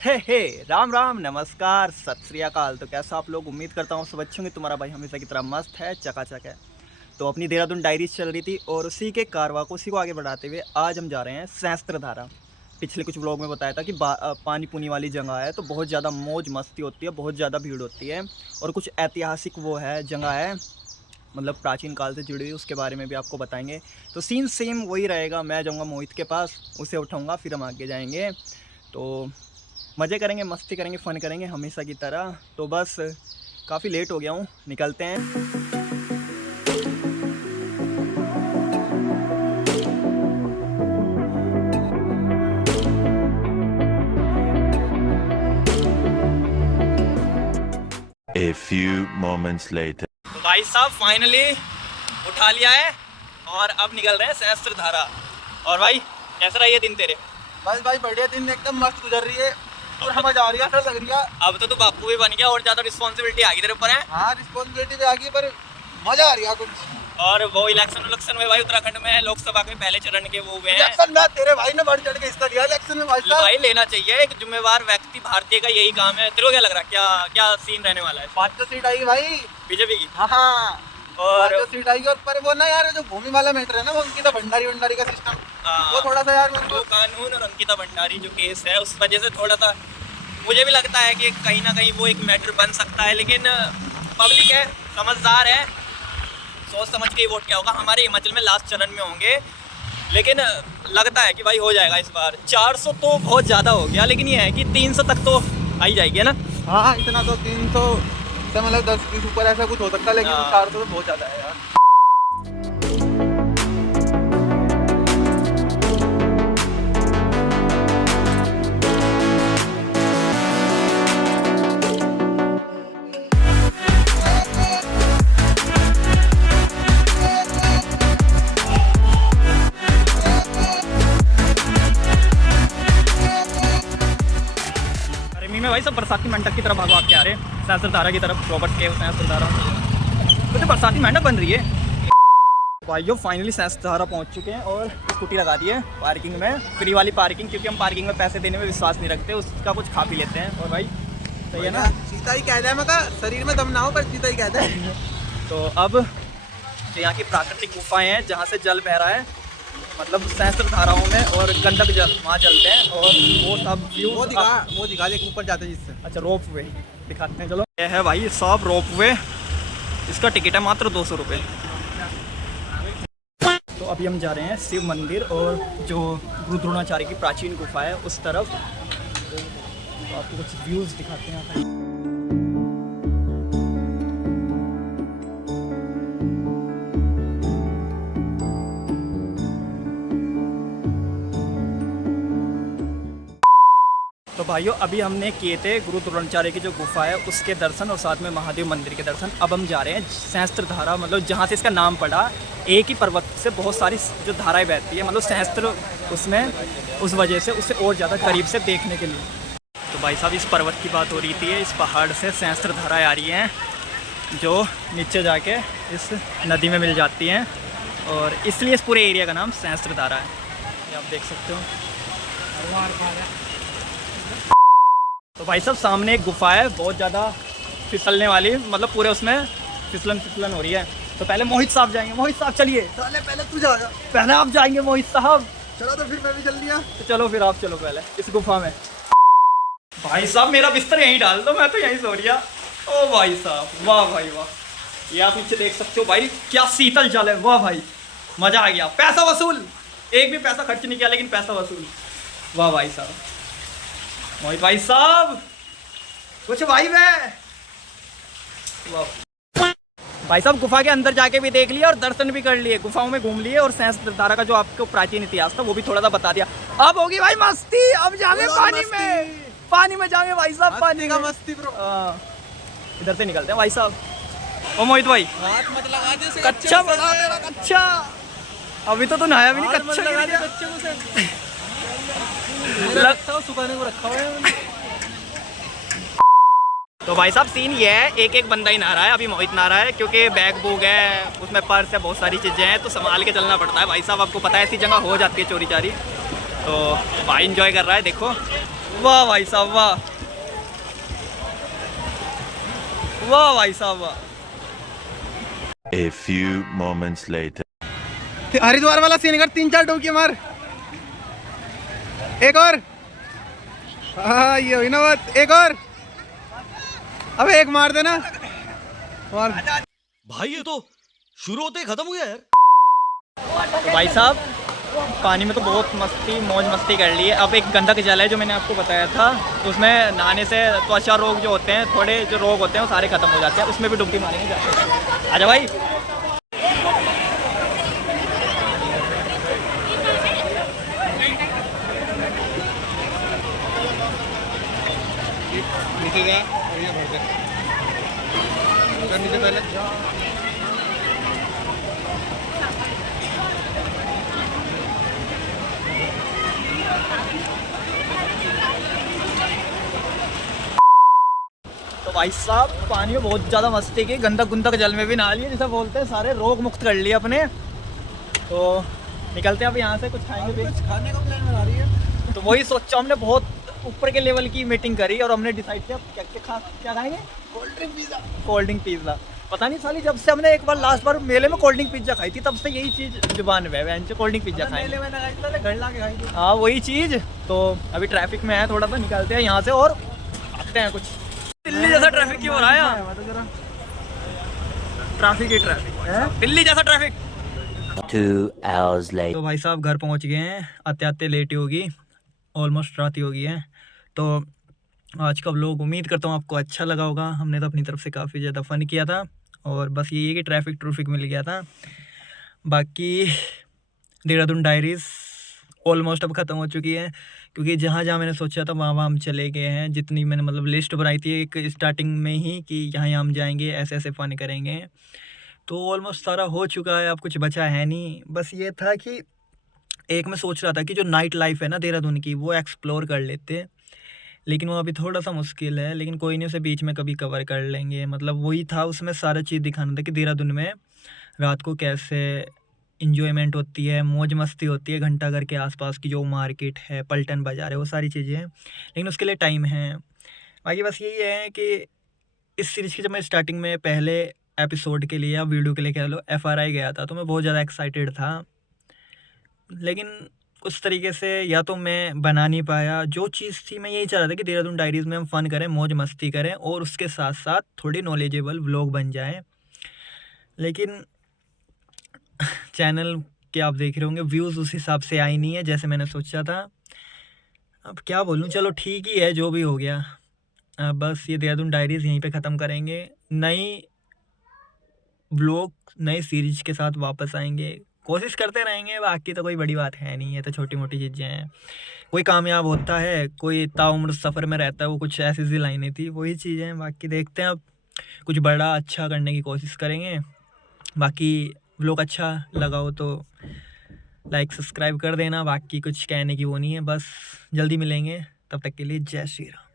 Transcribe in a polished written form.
हे राम राम नमस्कार सत श्री अकाल। तो कैसा आप लोग, उम्मीद करता हूँ सब अच्छे होंगे। तुम्हारा भाई हमेशा की तरह मस्त है, चकाचक है। तो अपनी देहरादून डायरीज चल रही थी और उसी के कारवा को उसी को आगे बढ़ाते हुए आज हम जा रहे हैं सहस्त्रधारा। पिछले कुछ व्लॉग में बताया था कि पानी पुनी वाली जगह है, तो बहुत ज़्यादा मौज मस्ती होती है, बहुत ज़्यादा भीड़ होती है और कुछ ऐतिहासिक वो है जगह है, मतलब प्राचीन काल से जुड़ी हुई, उसके बारे में भी आपको बताएंगे। तो सीन सेम वही रहेगा, मैं जाऊँगा मोहित के पास, उसे उठाऊँगा, फिर हम आगे जाएंगे। तो मज़े करेंगे, मस्ती करेंगे, फ़न करेंगे हमेशा की तरह। तो बस काफ़ी लेट हो गया हूँ, निकलते हैं। A few moments later. तो भाई साहब फाइनली उठा लिया है और अब निकल रहे हैं सहस्त्रधारा। और भाई कैसा रहा ये दिन तेरे? बस भाई बढ़िया, दिन एकदम मस्त गुजर रही है और हमें जा रही है, लग रही है। अब तो तू बापू भी बन गया और ज़्यादा रिस्पॉन्सिबिलिटी आ गई तेरे ऊपर है। हाँ, रिस्पॉन्सिबिलिटी भी आ गई, पर मजा आ रही है कुछ। और वो इलेक्शन में भाई उत्तराखंड में लोकसभा के पहले चरण के वो हुए हैं। इलेक्शन में तेरे भाई ने बढ़ चढ़ के हिस्सा लिया इलेक्शन में भाई साहब। भाई लेना चाहिए, एक जिम्मेवार व्यक्ति, भारतीय का यही काम है। तेरे को क्या लग रहा है, क्या क्या सीन रहने वाला है? 5 सीट आई भाई बीजेपी की। हाँ, और 5 सीट आई। और पर वो ना यार, जो भूमि वाला मैटर है ना, वो उनकी तो भंडारी का सिस्टम, वो थोड़ा सा यार वो कानून और अंकिता भंडारी जो केस है, उस वजह से थोड़ा सा मुझे भी लगता है कि कहीं ना कहीं वो एक मैटर बन सकता है। लेकिन पब्लिक है, समझदार है, सोच समझ के ही वोट किया होगा। हमारे हिमाचल में लास्ट चरण में होंगे, लेकिन लगता है कि भाई हो जाएगा इस बार। 400 तो बहुत ज़्यादा हो गया, लेकिन ये है कि 300 तक तो आ ही जाएगी, है ना? हाँ, इतना तो 300 से मतलब 10-20 ऊपर ऐसा कुछ हो सकता है, लेकिन 400 तो बहुत ज़्यादा है यार। गर्मी में भाई सब बरसाती मेंढक की तरफ भाग के आ रहे हैं, सहस्त्रधारा की तरफ। रॉबर्ट के सहस्त्रधारा तो बरसाती मेंढक बन रही है। भाइयों फाइनली सहस्त्रधारा पहुंच चुके हैं और स्कूटी लगा दी है पार्किंग में, फ्री वाली पार्किंग, क्योंकि हम पार्किंग में पैसे देने में विश्वास नहीं रखते, उसका कुछ खा पी लेते हैं। और भाई सही है ना, सीता ही कहता है, मैं कहा शरीर में दम ना हो पर सीता ही कहता है। तो अब जो यहाँ की प्राकृतिक गुफाएं हैं जहाँ से जल बह रहा है, मतलब सहस्त्रधाराओं में, और गंडक जल वहाँ चलते हैं और वो सब व्यू वो दिखा दे ऊपर जाते हैं जिससे। अच्छा, रोप वे दिखाते हैं, चलो। ये है भाई सब रोप वे, इसका टिकट है मात्र 200 रुपये। तो अभी हम जा रहे हैं शिव मंदिर और जो गुरु द्रोणाचार्य की प्राचीन गुफा है उस तरफ। तो आपको कुछ व्यूज़ दिखाते हैं यहाँ पर। तो भाइयों अभी हमने किए थे गुरु द्रोणाचार्य की जो गुफा है उसके दर्शन और साथ में महादेव मंदिर के दर्शन। अब हम जा रहे हैं सहस्त्रधारा, मतलब जहाँ से इसका नाम पड़ा, एक ही पर्वत से बहुत सारी जो धाराएं बहती है, मतलब सहस्त्र उसमें, उस वजह से उसे और ज़्यादा करीब से देखने के लिए। तो भाई साहब इस पर्वत की बात हो रही थी, इस पहाड़ से सहस्त्रधाराएँ आ रही हैं जो नीचे जाके इस नदी में मिल जाती हैं, और इसलिए इस पूरे एरिया का नाम सहस्त्रधारा है। ये आप देख सकते हो। तो भाई साहब सामने एक गुफा है बहुत ज़्यादा फिसलने वाली, मतलब पूरे उसमें फिसलन हो रही है। तो पहले मोहित साहब जाएंगे। मोहित साहब चलिए। पहले तू जा। पहले आप जाएंगे मोहित साहब। चलो तो फिर मैं भी चल लिया। तो चलो फिर आप चलो पहले इस गुफा में। भाई साहब मेरा बिस्तर यहीं डाल दो, मैं तो यहीं सो रिया। ओ भाई साहब, वाह भाई वाह, ये आप नीचे देख सकते हो भाई, क्या शीतल जल है। वाह भाई मज़ा आ गया, पैसा वसूल, एक भी पैसा खर्च नहीं किया लेकिन पैसा वसूल। वाह भाई साहब, मोहित भाई साहब कुछ भाई है। भाई साहब गुफा के अंदर जाके भी देख लिया और दर्शन भी कर लिए, गुफाओं में घूम लिए, और सहस्त्रधारा का जो आपको प्राचीन इतिहास था वो भी थोड़ा सा बता दिया। अब होगी भाई मस्ती, अब जाएंगे पानी में जाएंगे भाई साहब, पानी का मस्ती ब्रो। इधर से निकलते हैं भाई साहब। ओ मोहित भाई हाथ मत लगा दे, कच्चा बड़ा तेरा कच्चा, अभी तो नहाया भी नहीं, कच्चा लगा दे बच्चे को, सुखाने को रखा हुआ है। तो भाई साहब सीन ये है, एक एक बंदा ही नहा रहा है, अभी मोहित नहा रहा है क्योंकि बैग बुग है, उसमें पर्स है, बहुत सारी चीज़ें हैं, तो संभाल के चलना पड़ता है भाई साहब। आपको पता है ऐसी जगह हो जाती है चोरी चारी। तो भाई एंजॉय कर रहा है, देखो वाह भाई साहब वाह, वाह भाई साहब वाह। A few moments later. Haridwar वाला सीन कर, 3-4 डुबकी मार, एक और। हाँ ये हुई ना बात, एक और। अबे एक मार देना, मार। भाई ये तो शुरू होते ही खत्म हो गया यार। तो भाई साहब पानी में तो बहुत मस्ती मौज मस्ती कर ली है। अब एक गंधक जल है जो मैंने आपको बताया था, तो उसमें नहाने से त्वचा रोग जो होते हैं, थोड़े जो रोग होते हैं वो सारे खत्म हो जाते हैं, उसमें भी डुबकी मारेंगे जाके। आजा भाई। नीचे जा और ये भर दे, उधर नीचे पहले। तो भाई साहब पानी में बहुत ज़्यादा मस्ती की, गंधक गुंधक जल में भी नहा लिए, जैसे बोलते हैं, सारे रोग मुक्त कर लिए अपने। तो निकलते हैं अब यहाँ से, कुछ खाएंगे भी। कुछ खाने का प्लान बना रही है तो वही सोचा हमने, बहुत ऊपर के लेवल की मीटिंग करी और हमने डिसाइड किया क्या खाएंगे। Cold drink pizza. Cold drink pizza. पता नहीं साली, जब से हमने एक बार लास्ट बार मेले में कोल्ड ड्रिंक पिज़्ज़ा खाई थी, तब से यही चीज़ जुबान में है, कोल्ड ड्रिंक पिज़्ज़ा खाएंगे। मैंने खाई थी, घर ला के खाई थी। हाँ वही चीज़। तो अभी ट्रैफिक में है थोड़ा सा, निकलते हैं यहाँ से और आते हैं कुछ। दिल्ली जैसा ट्रैफिक क्यों हो रहा है यहाँ? ट्रैफिक ही ट्रैफिक, दिल्ली जैसा ट्रैफिक। 2 hours later. तो भाई साहब घर पहुँच गए हैं, आते आते लेट ही होगी, ऑलमोस्ट रात ही हो गई है। तो आज का व्लॉग उम्मीद करता हूँ आपको अच्छा लगा होगा। हमने तो अपनी तरफ से काफ़ी ज़्यादा फ़न किया था, और बस यही है कि ट्रैफिक मिल गया था। बाकी देहरादून डायरीज़ ऑलमोस्ट अब ख़त्म हो चुकी है, क्योंकि जहाँ जहाँ मैंने सोचा था वहाँ हम चले गए हैं। जितनी मैंने मतलब लिस्ट बनाई थी एक स्टार्टिंग में ही कि यहाँ हम जाएंगे, ऐसे ऐसे फ़न करेंगे, तो ऑलमोस्ट सारा हो चुका है। अब कुछ बचा है नहीं। बस ये था कि एक मैं सोच रहा था कि जो नाइट लाइफ है ना देहरादून की, वो एक्सप्लोर कर लेते, लेकिन वो अभी थोड़ा सा मुश्किल है। लेकिन कोई नहीं, उसे बीच में कभी कवर कर लेंगे। मतलब वही था, उसमें सारा चीज़ दिखाना था कि देहरादून में रात को कैसे इंजॉयमेंट होती है, मौज मस्ती होती है। घंटाघर के आसपास की जो मार्केट है, पलटन बाज़ार है, वो सारी चीज़ें हैं, लेकिन उसके लिए टाइम है। बाकी बस यही है कि इस सीरीज़ की जब मैं स्टार्टिंग में पहले एपिसोड के लिए या वीडियो के लिए कह लो FRI गया था, तो मैं बहुत ज़्यादा एक्साइटेड था, लेकिन उस तरीके से या तो मैं बना नहीं पाया। जो चीज़ थी, मैं यही चाह रहा था कि देहरादून डायरीज़ में हम फ़न करें, मौज मस्ती करें, और उसके साथ साथ थोड़ी नॉलेजेबल व्लॉग बन जाए। लेकिन चैनल के आप देख रहे होंगे व्यूज़ उस हिसाब से आई नहीं है जैसे मैंने सोचा था। अब क्या बोलूँ, चलो ठीक ही है जो भी हो गया। बस ये देहरादून डायरीज़ यहीं पे ख़त्म करेंगे। नई व्लॉग नई सीरीज के साथ वापस आएंगे, कोशिश करते रहेंगे। बाकी तो कोई बड़ी बात है नहीं है, तो छोटी मोटी चीज़ें हैं। कोई कामयाब होता है, कोई ताउम्र सफ़र में रहता है, वो कुछ ऐसी सी लाइनें थी, वही चीज़ें। बाकी देखते हैं, अब कुछ बड़ा अच्छा करने की कोशिश करेंगे। बाकी व्लॉग अच्छा लगा हो तो लाइक सब्सक्राइब कर देना। बाकी कुछ कहने की वो नहीं है, बस जल्दी मिलेंगे, तब तक के लिए जय श्री राम।